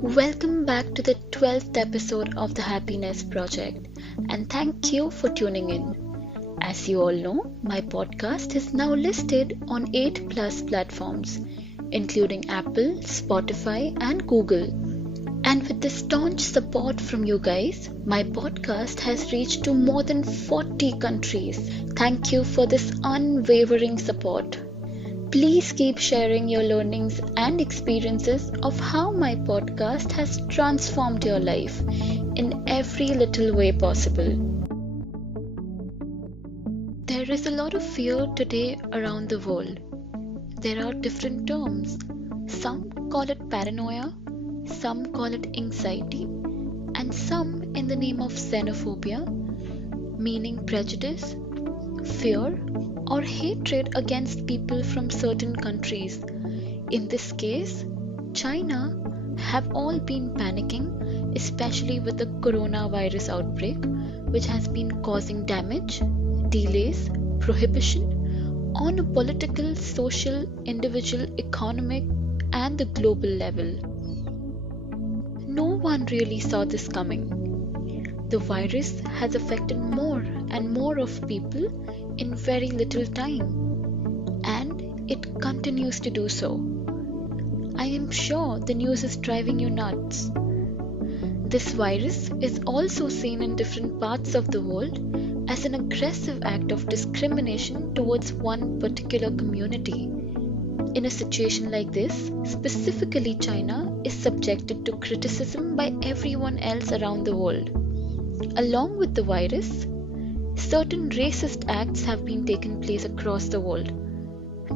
Welcome back to the 12th episode of the Happiness Project, and thank you for tuning in. As you all know, my podcast is now listed on 8 plus platforms, including Apple, Spotify, and Google. And with the staunch support from you guys, my podcast has reached to more than 40 countries. Thank you for this unwavering support. Please keep sharing your learnings and experiences of how my podcast has transformed your life in every little way possible. There is a lot of fear today around the world. There are different terms. Some call it paranoia, some call it anxiety, and some in the name of xenophobia, meaning prejudice, fear, or hatred against people from certain countries. In this case, China have all been panicking, especially with the coronavirus outbreak, which has been causing damage, delays, prohibition on a political, social, individual, economic, and the global level. No one really saw this coming. The virus has affected more and more of people in very little time, and it continues to do so. I am sure the news is driving you nuts. This virus is also seen in different parts of the world as an aggressive act of discrimination towards one particular community. In a situation like this, specifically China is subjected to criticism by everyone else around the world. Along with the virus, certain racist acts have been taking place across the world.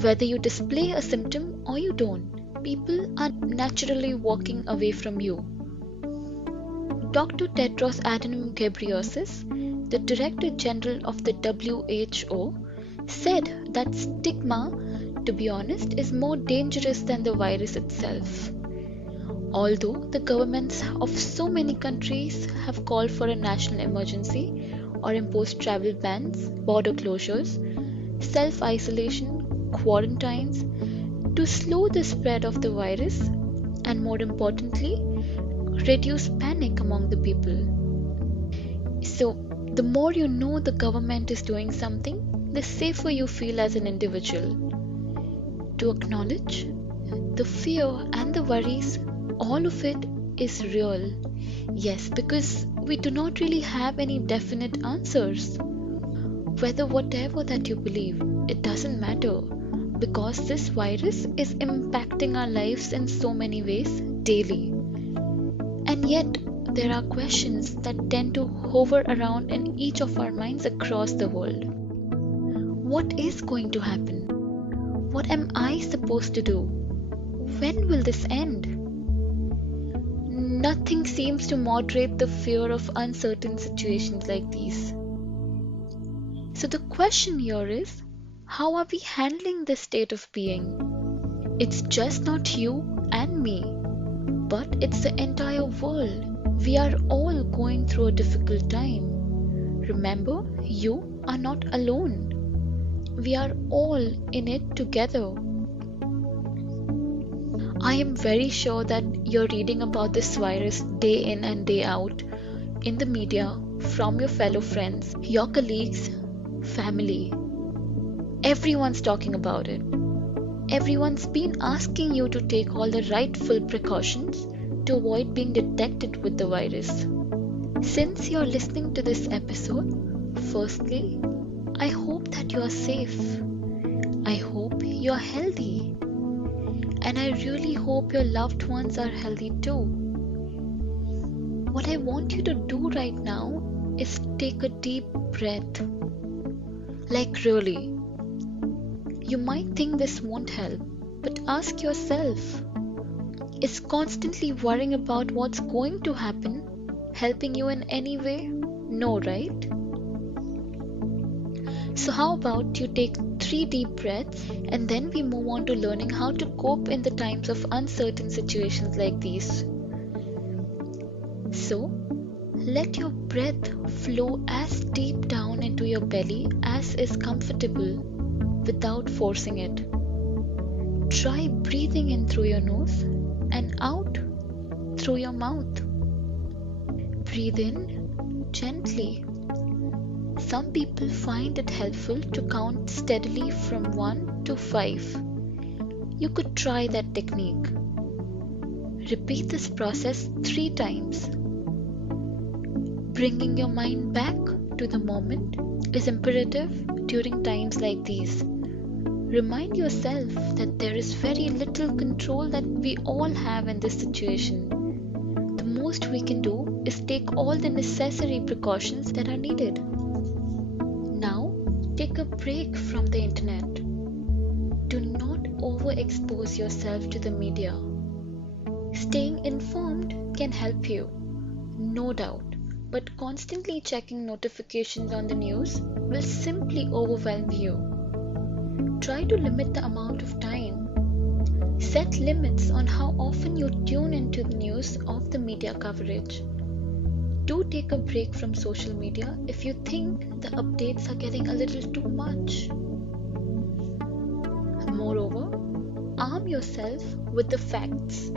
Whether you display a symptom or you don't, people are naturally walking away from you. Dr. Tedros Adhanom Ghebreyesus, the Director General of the WHO, said that stigma, to be honest, is more dangerous than the virus itself. Although the governments of so many countries have called for a national emergency or imposed travel bans, border closures, self-isolation, quarantines to slow the spread of the virus and, more importantly, reduce panic among the people. So, the more you know the government is doing something, the safer you feel as an individual. To acknowledge the fear and the worries, all of it is real. Yes, because we do not really have any definite answers. Whether whatever that you believe, it doesn't matter, because this virus is impacting our lives in so many ways daily. And yet, there are questions that tend to hover around in each of our minds across the world. What is going to happen? What am I supposed to do? When will this end? Nothing seems to moderate the fear of uncertain situations like these. So the question here is, how are we handling this state of being? It's just not you and me, but it's the entire world. We are all going through a difficult time. Remember, you are not alone. We are all in it together. I am very sure that you're reading about this virus day in and day out in the media, from your fellow friends, your colleagues, family. Everyone's talking about it. Everyone's been asking you to take all the rightful precautions to avoid being detected with the virus. Since you're listening to this episode, firstly, I hope that you are safe. I hope you are healthy. And I really hope your loved ones are healthy too. What I want you to do right now is take a deep breath. Like really. You might think this won't help, but ask yourself, is constantly worrying about what's going to happen helping you in any way? No, right? So how about you take 3 deep breaths and then we move on to learning how to cope in the times of uncertain situations like these. So, let your breath flow as deep down into your belly as is comfortable without forcing it. Try breathing in through your nose and out through your mouth. Breathe in gently. Some people find it helpful to count steadily from 1 to 5. You could try that technique. Repeat this process 3 times. Bringing your mind back to the moment is imperative during times like these. Remind yourself that there is very little control that we all have in this situation. The most we can do is take all the necessary precautions that are needed. Now, take a break from the internet. Do not overexpose yourself to the media. Staying informed can help you, no doubt, but constantly checking notifications on the news will simply overwhelm you. Try to limit the amount of time. Set limits on how often you tune into the news of the media coverage. Do take a break from social media if you think the updates are getting a little too much. Moreover, arm yourself with the facts.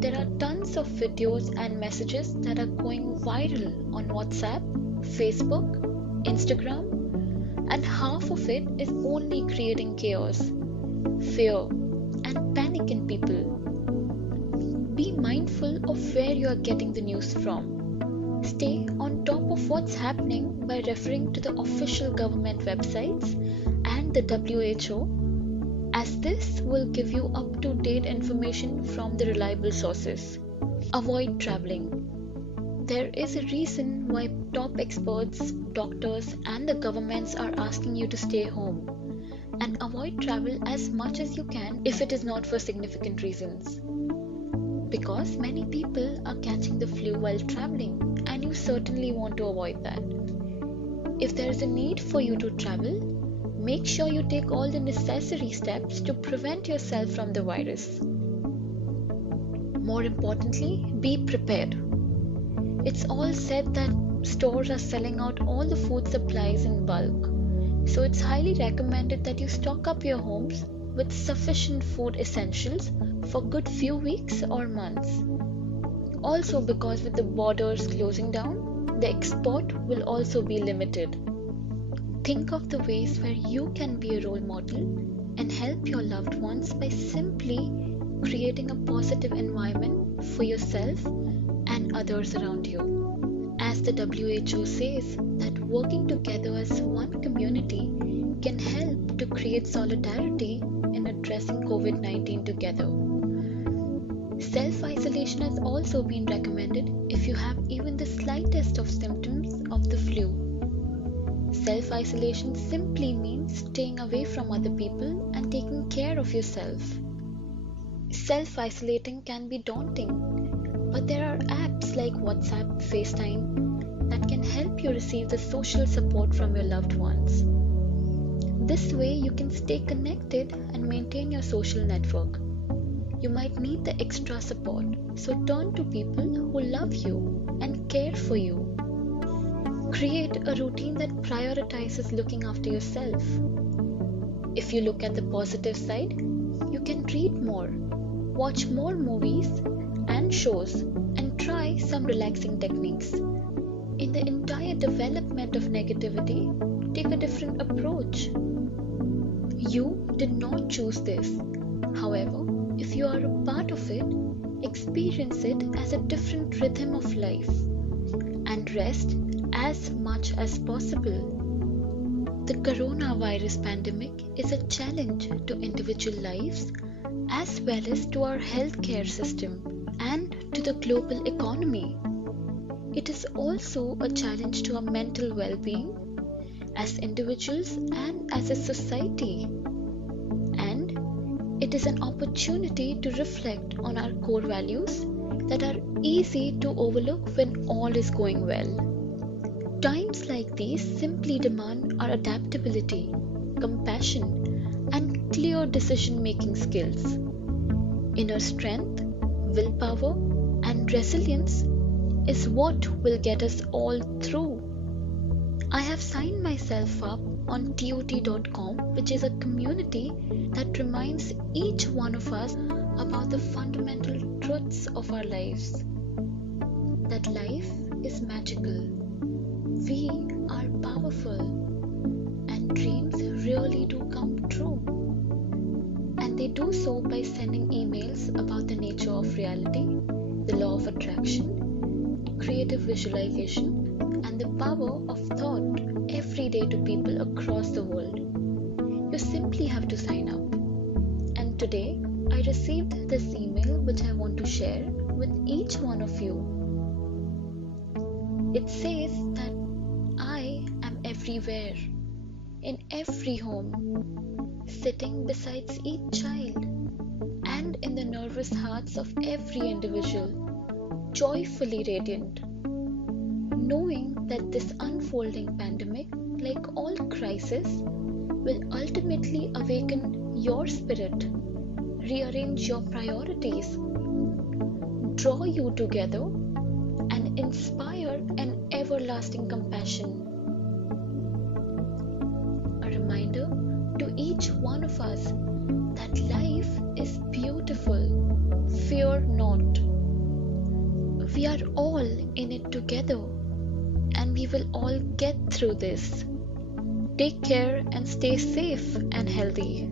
There are tons of videos and messages that are going viral on WhatsApp, Facebook, Instagram, and half of it is only creating chaos, fear, and panic in people. Be mindful of where you are getting the news from. Stay on top of what's happening by referring to the official government websites and the WHO, as this will give you up-to-date information from the reliable sources. Avoid traveling. There is a reason why top experts, doctors, and the governments are asking you to stay home, and avoid travel as much as you can if it is not for significant reasons. Because many people are catching the flu while traveling, and you certainly want to avoid that. If there is a need for you to travel, make sure you take all the necessary steps to prevent yourself from the virus. More importantly, be prepared. It's all said that stores are selling out all the food supplies in bulk, so it's highly recommended that you stock up your homes with sufficient food essentials for a good few weeks or months. Also, because with the borders closing down, the export will also be limited. Think of the ways where you can be a role model and help your loved ones by simply creating a positive environment for yourself and others around you. As the WHO says, that working together as one community can help to create solidarity in addressing COVID-19 together. Self-isolation has also been recommended if you have even the slightest of symptoms of the flu. Self-isolation simply means staying away from other people and taking care of yourself. Self-isolating can be daunting, but there are apps like WhatsApp, FaceTime that can help you receive the social support from your loved ones. This way you can stay connected and maintain your social network. You might need the extra support, so turn to people who love you and care for you. Create a routine that prioritizes looking after yourself. If you look at the positive side, you can read more, watch more movies and shows, and try some relaxing techniques. In the entire development of negativity, take a different approach. You did not choose this. However, if you are a part of it, experience it as a different rhythm of life and rest as much as possible. The coronavirus pandemic is a challenge to individual lives as well as to our healthcare system and to the global economy. It is also a challenge to our mental well-being as individuals and as a society. And it is an opportunity to reflect on our core values that are easy to overlook when all is going well. Times like these simply demand our adaptability, compassion, and clear decision-making skills. Inner strength, willpower, and resilience is what will get us all through. I have signed myself up on TOT.com, which is a community that reminds each one of us about the fundamental truth truths of our lives. That life is magical, we are powerful, and dreams really do come true. And they do so by sending emails about the nature of reality, the law of attraction, creative visualization, and the power of thought every day to people across the world. You simply have to sign up. And today, I received this email which I want to share with each one of you. It says that I am everywhere, in every home, sitting beside each child, and in the nervous hearts of every individual, joyfully radiant, knowing that this unfolding pandemic, like all crises, will ultimately awaken your spirit, rearrange your priorities, draw you together, and inspire an everlasting compassion. A reminder to each one of us that life is beautiful. Fear not. We are all in it together, and we will all get through this. Take care and stay safe and healthy.